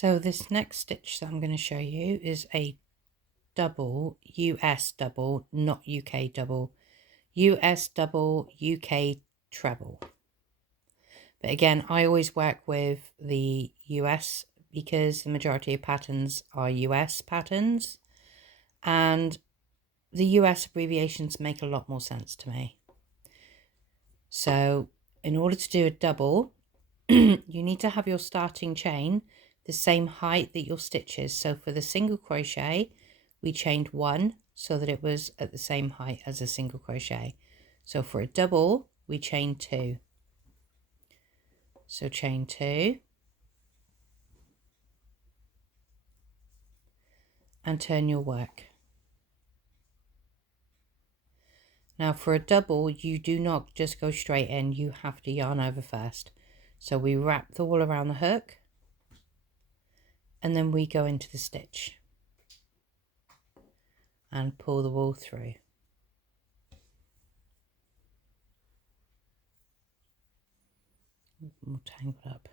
So this next stitch that I'm going to show you is a double, US double, not UK double, US double, UK treble. But again, I always work with the US because the majority of patterns are US patterns, and the US abbreviations make a lot more sense to me. So in order to do a double, you need to have your starting chain the same height that your stitch is. So for the single crochet, we chained 1 so that it was at the same height as a single crochet. So for a double, we chain 2. So chain 2 and turn your work. Now for a double, you do not just go straight in, you have to yarn over first. So we wrap the wool around the hook and then we go into the stitch and pull the wool through. More tangled up.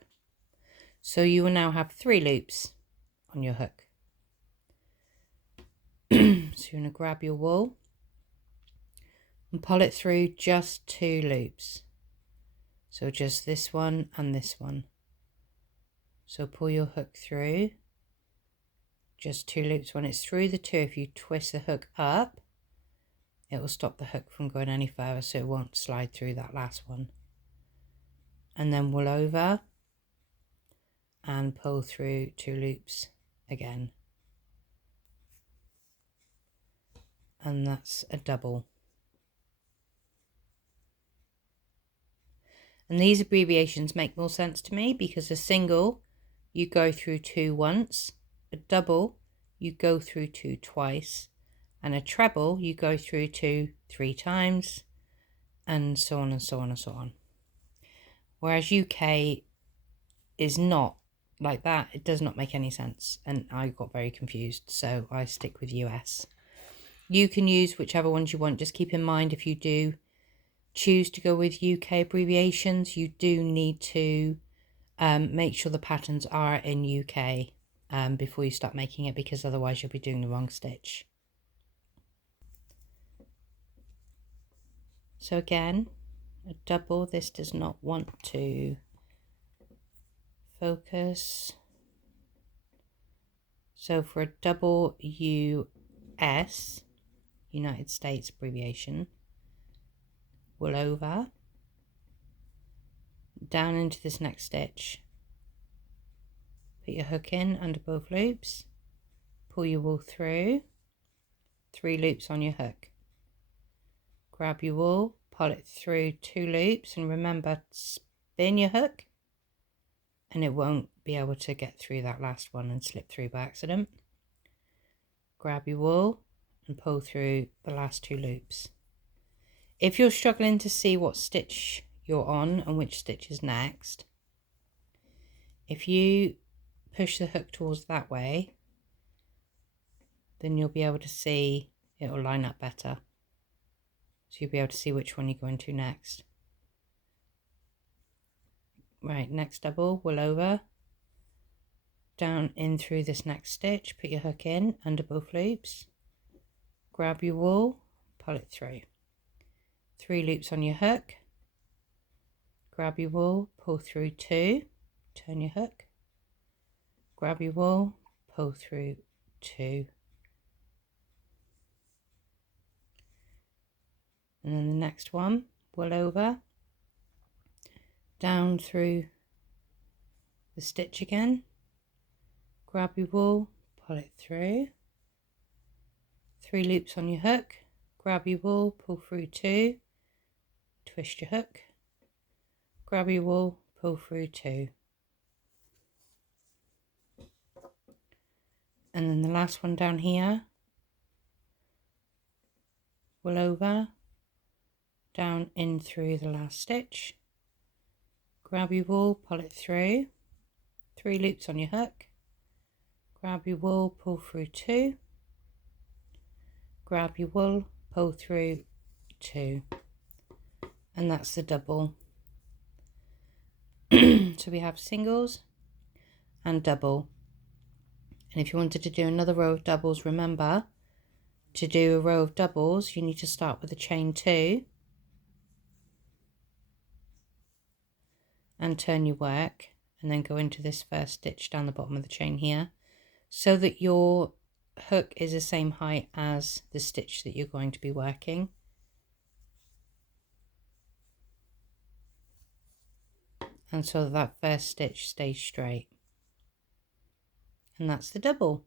So you will now have 3 loops on your hook. So you're going to grab your wool and pull it through just 2 loops. So just this one and this one. So pull your hook through just 2 loops. When it's through the 2, if you twist the hook up, it will stop the hook from going any further, so it won't slide through that last one. And then wool over and pull through 2 loops again. And that's a double. And these abbreviations make more sense to me because a single, you go through 2 once, a double, you go through 2 twice, and a treble, you go through 2 3 times, and so on and so on and so on. Whereas UK is not like that. It does not make any sense, and I got very confused, so I stick with US. You can use whichever ones you want. Just keep in mind, if you do choose to go with UK abbreviations, you do need to make sure the patterns are in UK before you start making it, because otherwise you'll be doing the wrong stitch. So again, a double. This does not want to focus. So for a double US, United States abbreviation, wool over, down into this next stitch, put your hook in under both loops, pull your wool through, 3 loops on your hook, grab your wool, pull it through 2 loops, and remember, spin your hook and it won't be able to get through that last one and slip through by accident. Grab your wool and pull through the last 2 loops. If you're struggling to see what stitch you're on and which stitch is next, if you push the hook towards that way, then you'll be able to see, it will line up better. So you'll be able to see which one you're going to next. Right, next double, wool over, down in through this next stitch, put your hook in under both loops, grab your wool, pull it through. 3 loops on your hook, grab your wool, pull through 2, turn your hook, grab your wool, pull through 2. And then the next one, wool over, down through the stitch again, grab your wool, pull it through, 3 loops on your hook, grab your wool, pull through 2, twist your hook, grab your wool, pull through 2. And then the last one down here, wool over, down in through the last stitch, grab your wool, pull it through, 3 loops on your hook, grab your wool, pull through 2, grab your wool, pull through 2, and that's the double. So we have singles and double. And if you wanted to do another row of doubles, remember to do a row of doubles you need to start with a chain 2 and turn your work, and then go into this first stitch down the bottom of the chain here, so that your hook is the same height as the stitch that you're going to be working. And so that first stitch stays straight. And that's the double.